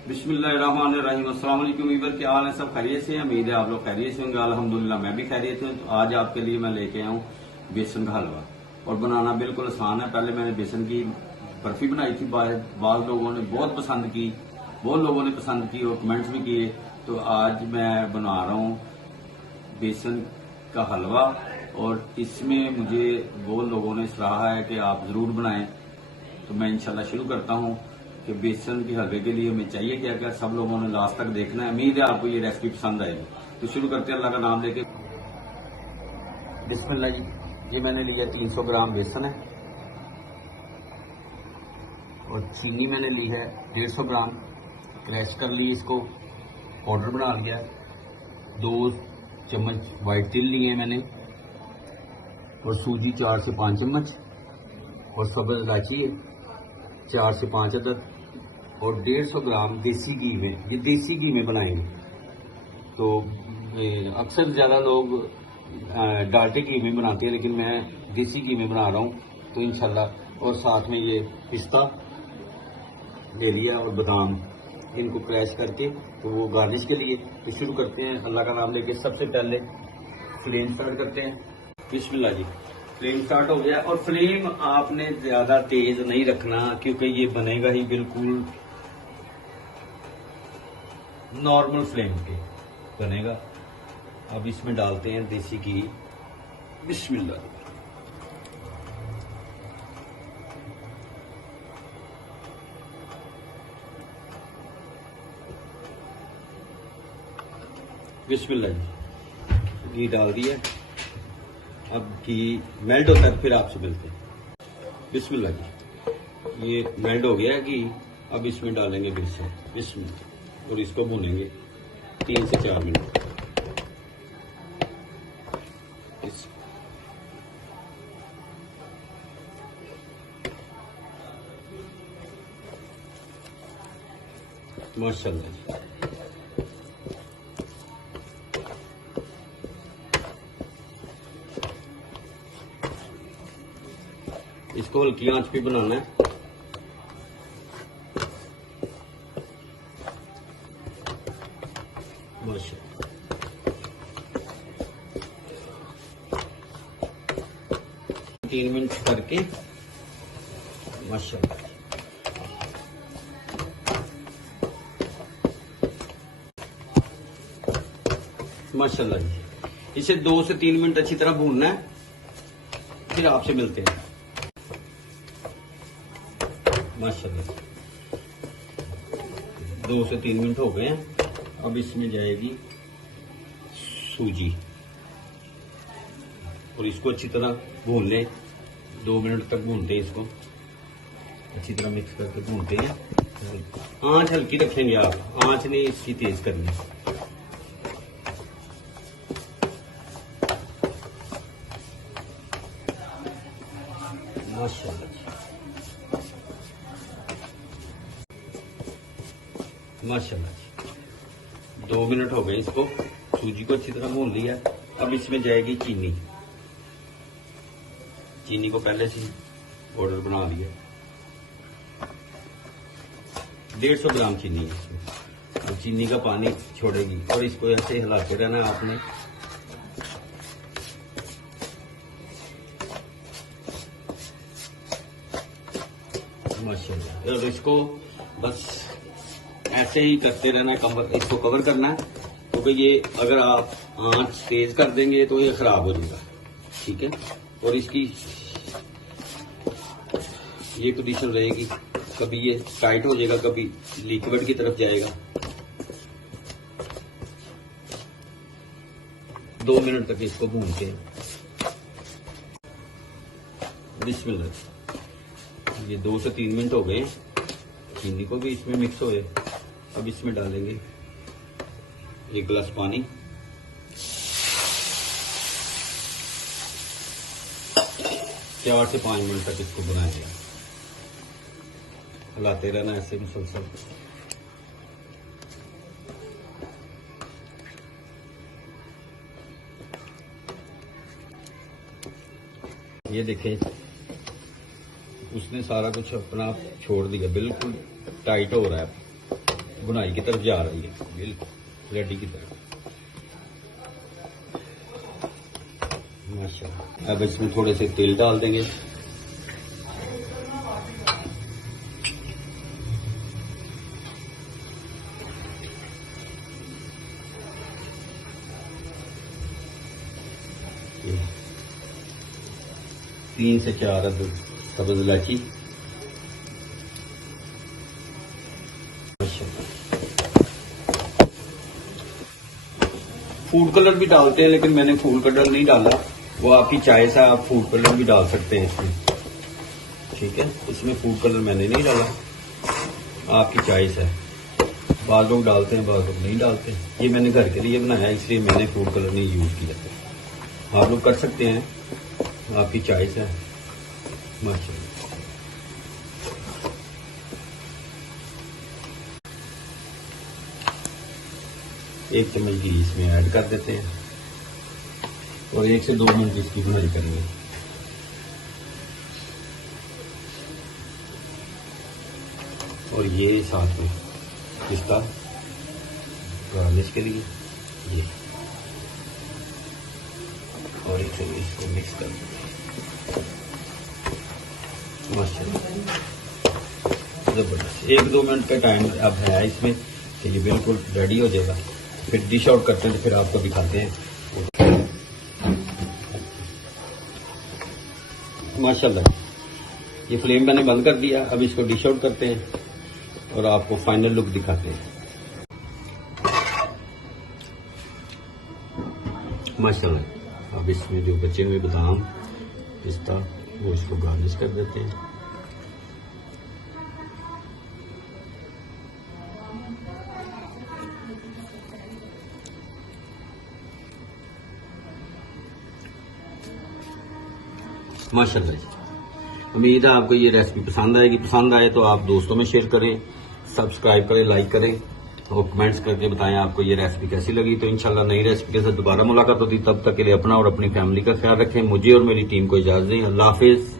बिस्मिल्लाहिर्रहमानिर्रहीम। अस्सलाम वालेकुम वीवर, क्या हाल है? सब खैरियत से हैं? उम्मीद है आप लोग खैरियत से होंगे। अल्हम्दुलिल्लाह मैं भी खैरियत हूँ। तो आज आपके लिए मैं लेके आया हूँ बेसन का हलवा, और बनाना बिल्कुल आसान है। पहले मैंने बेसन की बर्फी बनाई थी, बाद लोगों ने बहुत पसंद की, बहुत लोगों ने पसंद की और कमेंट्स भी किए। तो आज मैं बना रहा हूँ बेसन का हलवा, और इसमें मुझे बहुत लोगों ने सलाह है कि आप जरूर बनाएं। तो मैं इंशाल्लाह शुरू करता हूँ कि बेसन के हलवे के लिए हमें चाहिए क्या क्या। सब लोगों ने लास्ट तक देखना है। उम्मीद है आपको ये रेसिपी पसंद आएगी। तो शुरू करते हैं अल्लाह का नाम लेके। बिस्मिल्लाह जी। ये मैंने लिया 300 ग्राम बेसन है, और चीनी मैंने ली है 150 ग्राम। क्रैश कर ली, इसको पाउडर बना लिया। 2 चम्मच वाइट तिल लिए मैंने, और सूजी 4 से 5 चम्मच, और सब्ज़ इलायची 4 से 5 अदद, और 150 ग्राम देसी घी में। ये देसी घी में बनाएंगे। तो अक्सर ज़्यादा लोग डाल्टे घी में बनाते हैं, लेकिन मैं देसी घी में बना रहा हूँ। तो इंशाल्लाह, और साथ में ये पिस्ता ले लिया और बादाम, इनको क्रैश करके तो वो गार्निश के लिए। तो शुरू करते हैं अल्लाह का नाम लेके। सबसे पहले फ्लेम स्टार्ट करते हैं। बिस्मिल्लाह जी। फ्लेम स्टार्ट हो गया, और फ्लेम आपने ज़्यादा तेज नहीं रखना, क्योंकि ये बनेगा ही बिल्कुल नॉर्मल फ्लेम पे बनेगा। अब इसमें डालते हैं देसी घी। बिस्मिल्लाह। बिस्मिल्लाह जी। घी डाल दिया। अब घी मेल्ट होता है, फिर आपसे मिलते हैं। बिस्मिल्लाह जी। ये मेल्ट हो गया है घी। अब इसमें डालेंगे बेसन। बिस्मिल्लाह। और इसको भूनेंगे 3 से 4 मिनट। माशाल्लाह जी। इसको हल्की आंच पे बनाना है। माशाल्लाह। 3 मिनट करके। माशाल्लाह। माशाल्लाह जी। इसे 2 से 3 मिनट अच्छी तरह भूनना है, फिर आपसे मिलते हैं। माशाल्लाह। 2 से 3 मिनट हो गए हैं। अब इसमें जाएगी सूजी, और इसको अच्छी तरह भून लें। 2 मिनट तक भूनते हैं इसको, अच्छी तरह मिक्स करके भूनते हैं। आंच हल्की रखेंगे आप, आंच नहीं इसकी तेज करनी। माशाल्लाह। माशाल्लाह जी। 2 मिनट हो गए इसको, सूजी को अच्छी तरह भून लिया। अब इसमें जाएगी चीनी। चीनी को पहले से पाउडर बना लिया। 150 ग्राम चीनी है इसमें। अब चीनी का पानी छोड़ेगी, और इसको ऐसे हिलाते रहना आपने। माशाल्लाह। और इसको बस ऐसे ही करते रहना, इसको कवर करना है, क्योंकि ये अगर आप आंच तेज कर देंगे तो ये खराब हो जाएगा। ठीक है। और इसकी ये पोजीशन रहेगी, कभी ये टाइट हो जाएगा, कभी लिक्विड की तरफ जाएगा। 2 मिनट तक इसको भूनते हैं। बिस्मिल्लाह। ये 2 से 3 मिनट हो गए। चीनी को भी इसमें मिक्स होए। अब इसमें डालेंगे 1 गिलास पानी। चार से 5 मिनट तक इसको बनाएंगे, हिलाते रहना ऐसे मुसलसल। ये देखें, उसने सारा कुछ अपना छोड़ दिया, बिल्कुल टाइट हो रहा है। बुनाई की तरफ जा रही है, बिल्कुल रेडी की तरफ। माशाल्लाह। अब इसमें थोड़े से तेल डाल देंगे। ये 3 से 4 अदद सब्ज इलायची। फूड कलर भी डालते हैं, लेकिन मैंने फूड कलर नहीं डाला, वो आपकी चॉइस है, आप फूड कलर भी डाल सकते हैं इसमें, ठीक है। इसमें फूड कलर मैंने नहीं डाला, आपकी चॉइस है। बाद लोग डालते हैं, बाद लोग नहीं डालते। ये मैंने घर के लिए बनाया है, इसलिए मैंने फूड कलर नहीं यूज किया। आप लोग कर सकते हैं, आपकी चॉइस है। माशाल्लाह। एक चम्मच घी इसमें ऐड कर देते हैं और 1 से 2 मिनट इसकी भुनाई करेंगे। और ये साथ में पिस्ता गार्निश के लिए ये, और इसको मिक्स कर देंगे। माशाल्लाह जबरदस्त। 1-2 मिनट का टाइम अब है इसमें कि ये बिल्कुल रेडी हो जाएगा। फिर डिश आउट करते हैं, तो फिर आपको दिखाते हैं। माशाल्लाह ये फ्लेम मैंने बंद कर दिया। अब इसको डिश आउट करते हैं और आपको फाइनल लुक दिखाते हैं। माशाल्लाह अब इसमें जो बचे हुए बादाम पिस्ता वो इसको गार्निश कर देते हैं। माशाल्लाह उम्मीद है आपको ये रेसिपी पसंद आएगी। पसंद आए तो आप दोस्तों में शेयर करें, सब्सक्राइब करें, लाइक करें और कमेंट्स करके बताएं आपको ये रेसिपी कैसी लगी। तो इंशाल्लाह नई रेसिपी के साथ दोबारा मुलाकात होती। तब तक के लिए अपना और अपनी फैमिली का ख्याल रखें। मुझे और मेरी टीम को इजाजत दें। अल्लाह हाफिज।